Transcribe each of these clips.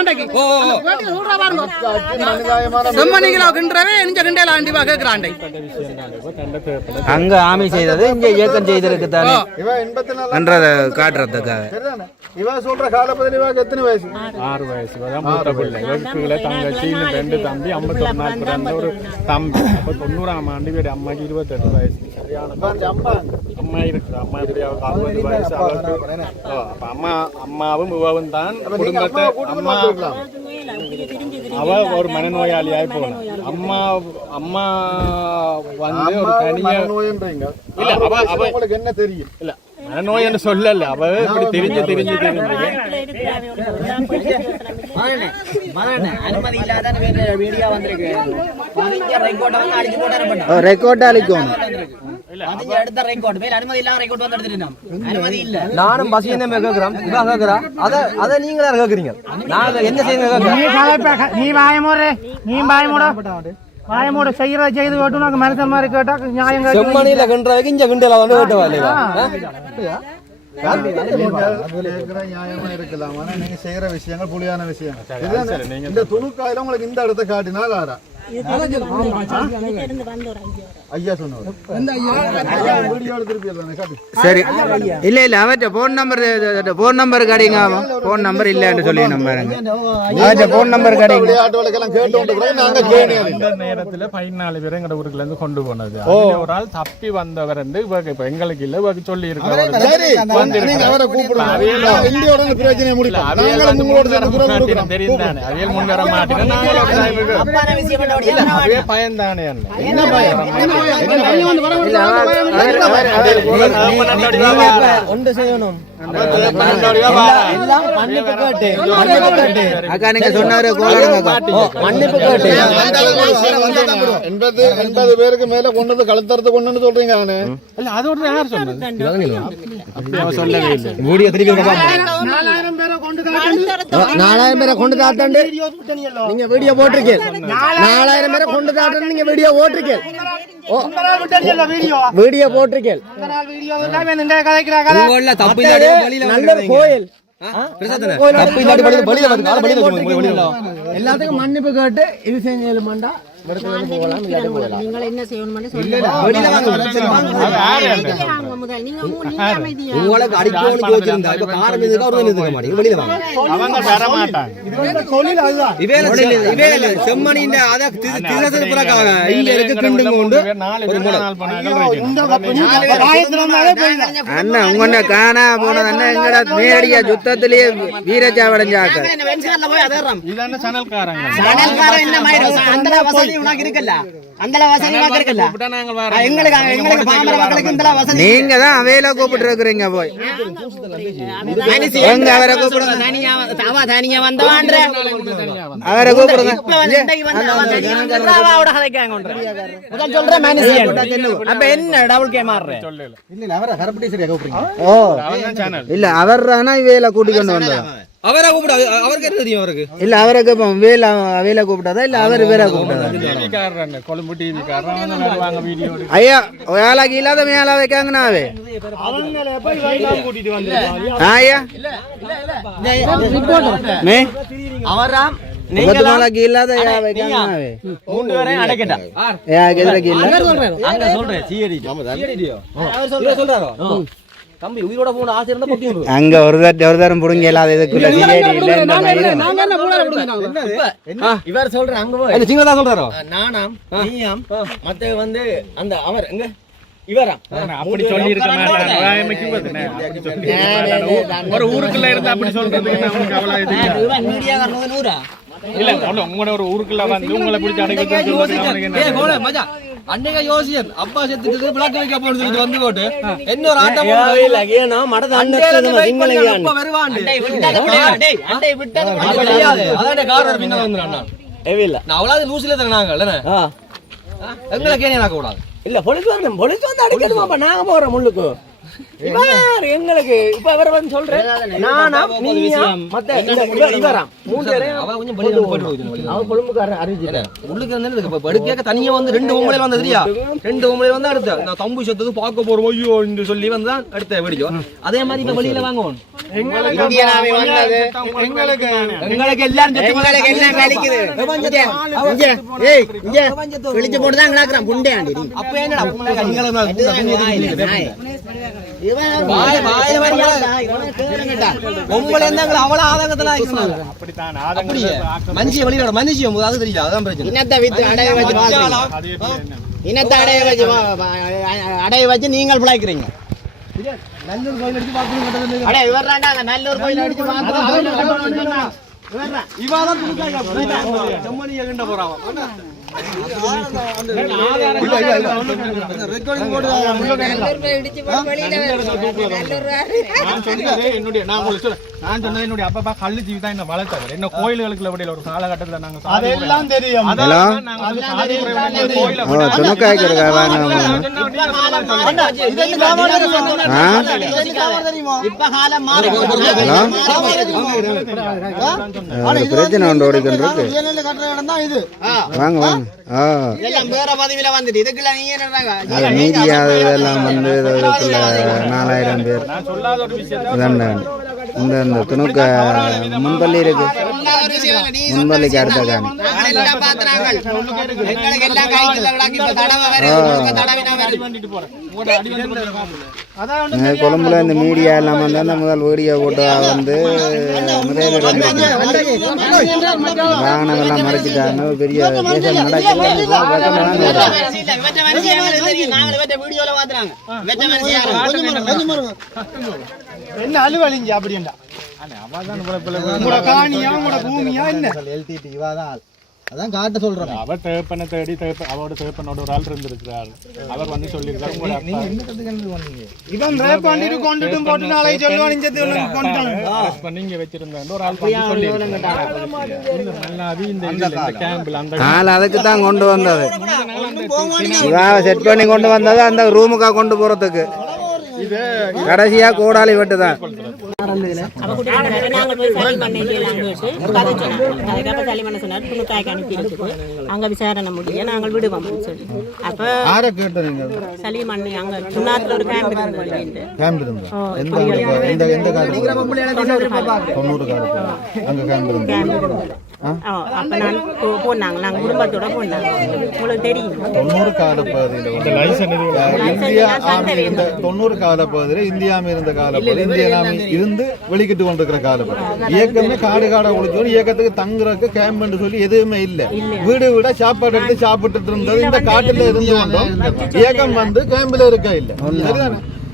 ஆண்டைக்கு சொல்றா பாருங்க. ஆண்டி வா அங்க ஆமை செய்தது இங்க இயக்கம் செய்திருக்கு தானே. என்றதை காட்டுறதுக்காக. சரிதானே? இவ சொல்ற காலப்பதில் இவாக்கு எத்தனை வயசு? ஆறு வயசு. தான் மூத்த பிள்ளை. இவருக்குள்ள தங்கச்சி இன்னும் ரெண்டு தம்பி ஐம்பத்தொரு நாள் பிறந்த ஒரு தம்பி. அப்போ தொண்ணூறாம் ஆண்டு அம்மாக்கு இருபத்தெட்டு வயசு. சரியான அம்மா. அம்மா இருக்கு. அம்மா எப்படி அவருக்கு அறுபது வயசு அவருக்கு அம்மா அம்மாவும் இவவும் தான் குடும்பத்தை அம்மா அவ ஒரு மனநோயாளியாய் போன அம்மா அம்மா வந்து ஒரு தனியா இல்ல, அவ- அவ- உங்களுக்கு என்ன தெரியும்? இல்ல மனநோய்னு சொல்லல. அவ இப்படி தெரிஞ்சு தெரிஞ்சு தெரிஞ்சு. ரெக்கார்ட் வந்து நானும் பசி என்ன கேட்கிறோம் இவா கேட்கிறா அத அத நீங்களே கேட்கறீங்க நாங்க என்ன செய்யுங்க நீ வாயமோடு நீ வாயமோட வாயமோட செய்யறத செய்து விட்டு உனக்கு மனுஷன் மாதிரி கேட்டா நியாயம் செம்மணியில கிண்டுறதுக்கு இங்க கிண்டல வந்து விட்டு வரலையா கேட்கிற நியாயமா இருக்கலாம் ஆனா நீங்க செய்யற விஷயங்கள் புலியான விஷயம்? இந்த துணுக்காயில உங்களுக்கு இந்த இடத்த காட்டினால் ஆறா சரி. இல்ல இல்ல அவற்ற போன் நம்பர் போன் நம்பர் கடைங்க போன் நம்பர் இல்லன்னு சொல்லி நம்பருங்க போன் நம்பர் கடைங்க. அந்த நேரத்துல பதினாலு பேர் எங்க ஊருக்குள்ள இருந்து கொண்டு போனது. அதுல ஒரு ஆள் தப்பி வந்தவர் வந்து இப்ப எங்களுக்கு இல்ல இவருக்கு சொல்லி கொடுக்கிறோம் தெரியும் தானே. அவியல் முன் வர மாட்டேன் ஒன்று செய்யணும் அக்கா நீங்க சொன்னாரு மன்னிப்பு கேட்டு. எண்பது எண்பது பேருக்கு மேல கொண்டு வந்து கழுத்தறுத்து கொண்டு சொல்றீங்க அவனு இல்ல அதோட யார் சொன்னது? நாலாயிரம் பேரை கொண்டு தாத்தாண்டு நீங்க வீடியோ போட்டிருக்கீங்க. நாலாயிரம் பேரை கொண்டு தாத்தாண்டு நீங்க வீடியோ போட்டிருக்கீங்க. வீடியோ? போட்டிருக்கீங்க. உங்கள தப்பு நல்ல கோயில். எல்லாத்துக்கும் மன்னிப்பு கேட்டு இது செஞ்சு நீங்கள் என்ன செய்யணும்னு வெளியில வாங்க சொல்லுங்க முதல். நீங்க நீங்க அமைதியா. உங்களுக்கு அடிக்கணும் யோசிச்சிருந்தா இப்ப காரம் இதுக்கு ஒரு இதுக்க மாட்டீங்க வெளியில வாங்க. அவங்க வர மாட்டாங்க இவேல இவே இல்ல செம்மணியின் அத திருசதுப்புறக்காக இங்க இருக்கு கிண்டுங்க உண்டு நாலு பேர் நாலு போனாங்க அண்ணா உங்க காணா போனது. அண்ணா எங்கடா நேரடியா யுத்தத்திலேயே வீரச்சாவடைஞ்சாக்க இதான சனல்காரங்க சனல்காரன் என்ன மாதிரி அந்த வசதி உனக்கு இருக்குல்ல அந்த வசதி உனக்கு இருக்குல்ல விட்டா நாங்க ஆ, வரோம் எங்களுக்கு எங்களுக்கு பாமர மக்களுக்கு இந்த வசதி நீங்க தான் அவையில கூப்பிட்டு இருக்கிறீங்க போய். எங்க அவரை கூப்பிடுங்க. தனியா அவ தனியா வந்தவான்ற. அவரை கூப்பிடுங்க. இப்ப வந்து இன்றைக்கு வந்து அவ தனியா வந்தா அவட கதைக்காங்க ஒன்று. முதல் சொல்ற மனுஷன். அப்ப என்ன டபுள் கே மாறுற இல்ல அவர் தானா இவையில கூட்டி கொண்டு வந்ததா அவரை கூப்பிடு அவருக்கு என்ன தெரியும் அவருக்கு? இல்ல அவரை கூப்போம் வேல அவையில கூப்பிட்டதா இல்ல அவர் டிவி காரன் கொழும்பு டிவி காரன் ஐயா வேலைக்கு இல்லாத மேல வைக்காங்கண்ணா அவே ஐயா. மே? அவராம் சொல்றேன் தம்பி உயிரோட போன ஆசை இருந்தா பத்தி அங்க ஒரு தட்டு ஒரு தரம் புடுங்க இல்லாத இதுக்குள்ள சிஐடி இல்ல இந்த மாதிரி இவர் சொல்ற அங்க போய். என்ன சிங்கள தான் சொல்றாரோ நானாம் நீயாம் மத்த வந்து அந்த அவர் எங்க? இவராம் அப்படி சொல்லி இருக்க. ஒரு ஊருக்குள்ள இருந்து அப்படி சொல்றதுக்கு இது. மீடியா காரணம் நூறா? இல்ல உங்களோட ஒரு ஊருக்குள்ள வந்து உங்களை பிடிச்சி மஜா அன்னைக்கு யோசியன் அப்பா செத்துட்டு வைக்க வந்து போட்டு. ஆட்டம் அண்டை விட்டது அதான் வந்து அண்ணா. நான் அவ்வளவு லூசில தரணாங்க இல்ல எங்களை கேணியா கூடாது. இல்ல பொலிஸ் வரணும். பொலிஸ் வந்து அடிக்கணுமாப்பா? நாங்க போறோம் முள்ளுக்கு. எங்களுக்கு இப்ப அவர் வந்து சொல்றேன். நானா நீயா மத்த இவராம் மூணு அவ கொஞ்சம். அவ உள்ளுக்கு இப்ப தனியா வந்து ரெண்டு பொம்பளை வந்து தெரியா? ரெண்டு பொம்பளை வந்து அடுத்த. நான் தம்பு சொத்துக்கு பார்க்க போறோம். ஐயோ என்று சொல்லி வந்து தான் அடுத்த வெடிக்கும் அதே மாதிரி இப்ப வெளியில வாங்குவோம் எங்களுக்கு எங்களுக்கு எல்லாரும் சொத்து எங்களுக்கு என்ன அவ்வளவு ஆதங்கத்துல மனுஷிய வெளியிட போது அது தெரியாது? அதான் பிரச்சனை. இனத்தை வித்து அடைய வச்சு இனத்தை அடைய வச்சு அடைய நீங்கள் பிழைக்கிறீங்க. நல்லூர் கோயில் அடிச்சு பாக்கணும் அடே இவர்றாண்டா அந்த நல்லூர் கோயில் அடிச்சு பார்த்து இவாதான் போறான் என்னுடைய நான் உங்களுக்கு சொல்றேன் நான் சொன்னது என்னுடைய அப்பா கள்ளு ஜீவி தான் என்ன வளர்த்தவர். என்ன கோயில்களுக்கு விடையில ஒரு காலகட்டத்தில் நாங்க அதெல்லாம் தெரியும். பிரச்சனை ஒன்று ஓடிக்கிட்டு இருக்கு. வாங்க வாங்க. வந்து நாலாயிரம் பேர். நான் இந்த இந்த துணுக்க முன்பள்ளி இருக்கு. முன்பள்ளிக்கு அடுத்த காணி எங்களுக்கு எல்லாம் கொழும்புல இந்த மீடியா எல்லாம் வந்து அந்த முதல் வீடியோ போட்டு வந்து வாகனங்கள்லாம் மறைச்சிட்டாங்க பெரிய. இவற்றை மனுஷன் யாரு? என்ன அலுவலிங்க அப்படின்டா அவதான் உங்களோட காணியா உங்களோட பூமியா என்ன அதான் காட்ட சொல்றேன். அவர் தேப்பனை தேடி தேப்ப அவரோட தேப்பனோட ஒரு ஆள் இருந்திருக்கிறார். அவர் வந்து சொல்லியிருக்காரு உங்களோட அப்பா. இவன் ரேப்பாண்டிட்டு கொண்டுட்டும் போட்டு நாளைக்கு சொல்லுவான் இங்க கொண்டுட்டான் பண்ணி இங்க வச்சிருந்தேன். ஒரு ஆள் பண்ணி சொல்லியிருக்காரு இந்த இந்த கேம்பில் அந்த நாள் அதுக்கு தான் கொண்டு வந்தது. இவன் செட் பண்ணி கொண்டு வந்தது அந்த ரூமுக்கா கொண்டு போறதுக்கு? கடைசியா கோடாலி வெட்டு தான் அங்க விசாரணை முடிய நாங்கள் விடுவோம்னு சொல்லி. அப்ப யாரை அங்க சுண்ணாத்துல ஒரு கேம்ப் இருந்தது கேம்ப் இருந்தா ஓ, எந்த ஆண்டு எந்த எந்த காலம் தொண்ணூறு காலம் அங்க கேம்ப் இருந்தா கேம்ப் இருந்தது. ஓ, அப்ப நான் போ- போனாங்க. நாங்க குடும்பத்தோட போனாங்க. உங்களுக்கு தெரியும். தொண்ணூறு கால பகுதியில் இந்தியா இருந்த தொண்ணூறு கால பகுதியில் இந்தியா ஆமி இருந்த கால பகுதி இந்திய இருந்து வெளிக்கிட்டு கொண்டிருக்கிற கால பகுதி. இயக்கமே காடு காடா ஒழிச்சு இயக்கத்துக்கு தங்குறதுக்கு கேம்ப் சொல்லி எதுவுமே இல்ல. வீடு வீட சாப்பாடு எடுத்து சாப்பிட்டுட்டு இருந்தது. இந்த காட்டுல இருந்து கொண்டோம் இயக்கம் வந்து கேம்ப்ல இருக்க இல்ல. சரிதானே?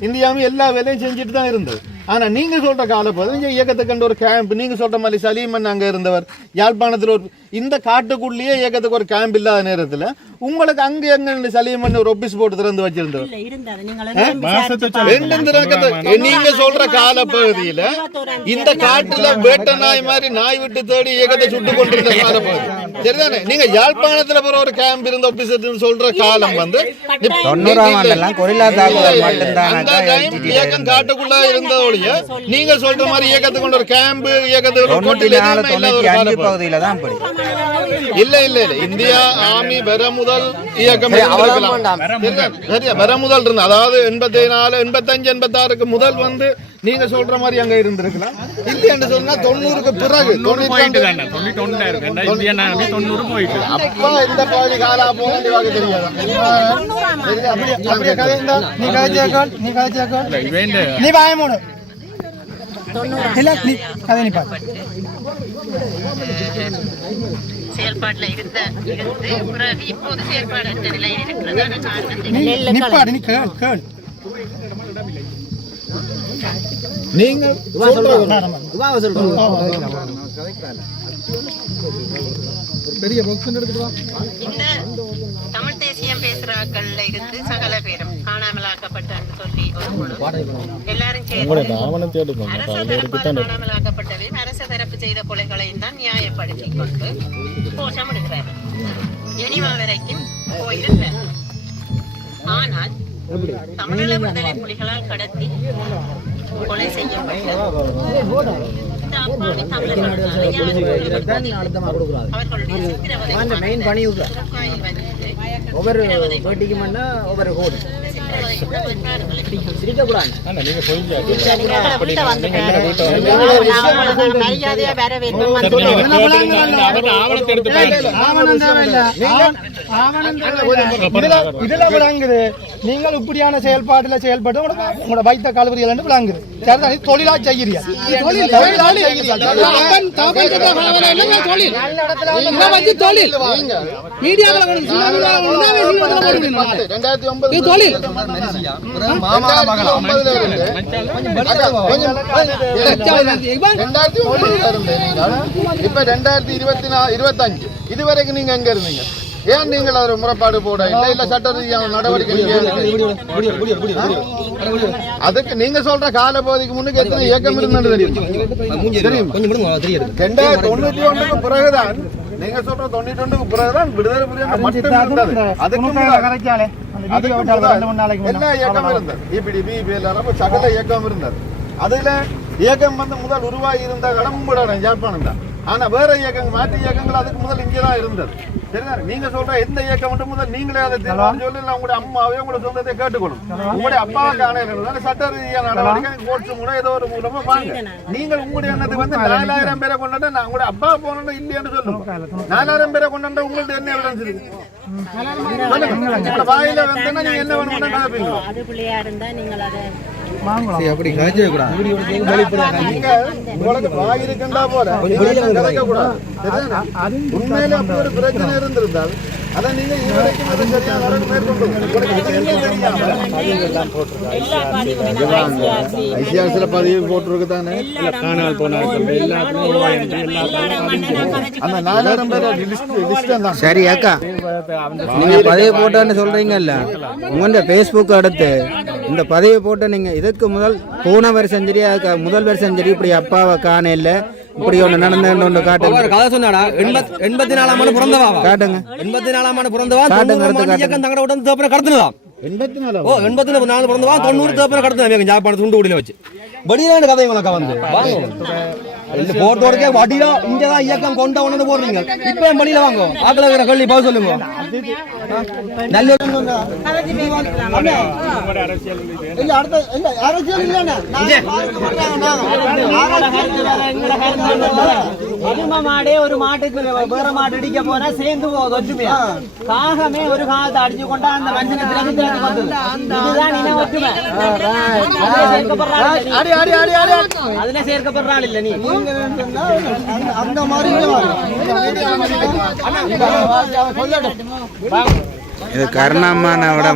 இந்தியாவும் எல்லா வேலையும் செஞ்சுட்டு தான் இருந்தது. ஆனா நீங்க சொல்ற காலப்பகுதியில் இங்க இயக்கத்துக்கு கண்ட ஒரு கேம்ப் நீங்க சொல்ற மாதிரி சலீமன் அங்க இருந்தவர் யாழ்ப்பாணத்துல ஒரு இந்த காட்டுக்குள்ளேயே இயக்கத்துக்கு ஒரு கேம்ப் இல்லாத நேரத்துல உங்களுக்கு அங்க எங்க சலீமன் ஒரு ஒபிஸ் போட்டு திறந்து வச்சிருந்தவர்? நீங்கள் நீங்க சொல்ற காலப்பகுதியில இந்த காட்டுல வேட்டை நாய் மாதிரி நாய் விட்டு தேடி இயக்கத்தை சுட்டு கொண்டிருந்த காலப்பகுதி சரிதானே? நீங்க யாழ்ப்பாணத்துல போற ஒரு கேம்ப் இருந்த ஆபீசர் சொல்ற காலம் வந்து தொண்ணூறாம் ஆண்டெல்லாம் கொரில்லா தாக்குதல் டைம் இயக்கம் காட்டுக்குள்ள இருந்த ஒழிய நீங்க சொல்ற மாதிரி இயக்கத்துக்கு கொண்ட ஒரு கேம்ப் இயக்கத்துக்கு பகுதியில தான் இல்ல இல்ல இல்ல. இந்தியா வர முதல் இயக்கம். சரியா? சரியா வர முதல் இருந்த அதாவது எண்பத்தி நாலு எண்பத்தஞ்சு எண்பத்தாறுக்கு முதல் வந்து நீங்க சொல்ற மாதிரி அங்க இருந்திருக்கலாம். இல்லைன்னு சொன்னா தொண்ணூறுக்கு பிறகு அப்பா இந்த பகுதி காலா போக தெரியாது? அப்படியே கதைந்தா நீ கதைச்சாக்கால் நீ கதைச்சாக்கால் இவேண்ட நீ வாயமோடு இல்ல நீ செயல்பாட்டில் இருந்த இருந்து பிறகு இப்போது செயல்பாடற்ற நிலையில் இருக்கிறதான காரணத்தை நிப்பாடு நீ கேள் இந்த தமிழ் தேசியம் பேசுறாக்கள்ல இருந்து சகல பேரும் குழு எல்லாரும் சேர்ந்து அரச தரப்பு செய்த கொலைகளையும் தான் நியாயப்படுத்தி கொண்டு கோஷம் எடுக்கிறார் ஜெனிவா வரைக்கும் போயிருக்கிறார் ஆனால் தமிழீழ விடுதலை புலிகளால் கடத்தி கொலை செய்யப்பட்ட அவர்களுடைய ஒவ்வொரு பேட்டிக்கு ஒவ்வொரு கோடி. மரியாதையா வர வேண்டும் இதுல விளங்குது நீங்கள் இப்படியான செயல்பாட்டில் செயல்பட்டு உங்களோட உங்களோட வைத்த கல்வரிகள் விளங்குது சரிதான் தொழிலா தொழில் இதை வச்சு தொழில் மீடியாக்களை கொண்டு சின்ன மீடியாக்களை கொண்டு தான் பேசி வந்து போட முடியும் நாளை. ரெண்டாயிரத்தி ஒன்பதுல இருந்து இப்ப ரெண்டாயிரத்தி இருபத்தி நா இருபத்தஞ்சு. இதுவரைக்கும் நீங்க எங்க இருந்தீங்க? ஏன் நீங்கள் அதில் முறைப்பாடு போட இல்லை? இல்ல சட்ட ரீதியான நடவடிக்கை? அதுக்கு நீங்க சொல்ற கால பகுதிக்கு முன்னுக்கு எத்தனை இயக்கம் இருந்தது தெரியுமா? ரெண்டாயிரத்தி தொண்ணூத்தி ஒண்ணுக்கு பிறகுதான் நீங்க சொல்ற தொண்ணூத்தி ஒண்ணுக்கு பிறகுதான் விடுதலை மட்டும் இருந்தது. அதுக்கு எல்லா இயக்கம் இருந்தது. இபிடி பிபிஎல் அப்ப சகல இயக்கம் இருந்தது. அதுல இயக்கம் வந்து முதல் உருவாகி இருந்த இடம் கூட யாழ்ப்பாணம் தான். ஆனா வேற இயக்கங்கள் மாற்று இயக்கங்கள் அதுக்கு முதல் இங்கே தான் இருந்தது. சரிதானே நீங்க சொல்ற எந்த இயக்கம் மட்டும் முதல் நீங்களே அதை தீர்மானம் சொல்லி இல்லை உங்களுடைய அம்மாவே உங்களோட சொந்தத்தை கேட்டுக்கணும் உங்களுடைய அப்பாவை காண சட்ட ரீதியான நடவடிக்கை கோர்ட்ஸ் மூலம் ஏதோ ஒரு மூலமா வாங்க. நீங்கள் உங்களுடைய எண்ணத்துக்கு வந்து நாலாயிரம் பேரை கொண்டாட நான் உங்களுடைய அப்பா போனோம் இல்லையான்னு சொல்லுங்க. நாலாயிரம் பேரை கொண்டாட உங்கள்ட்ட என்ன எவிடன்ஸ் இருக்கு? வாயில வந்தா நீங்க என்ன வேணும்னா அப்படி உங்களுக்கு வாய் இருக்குண்டா போல. கூடாது? உண்மையில அப்படி ஒரு பிரச்சனை இருந்திருந்தால் அதை நீங்க இதுவரைக்கும் அதை சரியா மேற்கொண்டு ஐசிஆர்சில பதிவு போட்டிருக்கு தானே? காணாமல் போனார்கள் அந்த நாலாயிரம் பேர் லிஸ்ட் லிஸ்ட் தான். சரி அக்கா. நீங்க பதிவு போட்டேன்னு சொல்றீங்கல்ல. உங்களோட ஃபேஸ்புக் அடுத்து இந்த பதிவு போட்டு நீங்க இதற்கு முதல் போன வருஷம் சரி அதுக்கு முதல் வருஷம் சரி இப்படி அப்பாவை காண இல்ல. இப்படி ஒண்ணு நடந்தேன்னு ஒண்ணு காட்டுங்க. கதை சொன்னாடா. எண்பத் எண்பத்தி நாலாம் ஆண்டு பிறந்தவா காட்டுங்க எண்பத்தி நாலாம் ஆண்டு பிறந்தவா காட்டுங்க, இயக்கம் தங்கட உடனே தேப்பன கடத்துனதாம் எண்பத்தி நாலு ஓ எண்பத்தி நாலு பிறந்தவா தொண்ணூறு தேப்பன கடத்துனா ஜாப்பாடு துண்டு குடியில வச்சு. வெளியிலாண்டு கதை உங்களுக்கு வந்து. வாங்க. போட்டோடக்கே வடியா இங்கதான் இயக்கம் கொண்ட ஒண்ணு போடுறீங்க. இப்ப வெளியில வாங்க. ஆக்கல இருக்கிற கல்வி பதில் சொல்லுங்க. நல்ல எரும மாடே ஒரு மாட்டுக்கு வேற மாட்டு அடிக்க போனா சேர்ந்து போகுது ஒற்றுமையா? காகமே ஒரு காகத்தை அடிச்சு கொண்டா அந்த மனுஷனை திறந்து திறந்து கொண்டு இதுதான் இன ஒற்றுமை. அதுல சேர்க்கப்படுற ஆள் இல்ல நீ. அதுல சேர்க்கப்படுற ஆள் இல்ல நீ. இது கருணாமான விட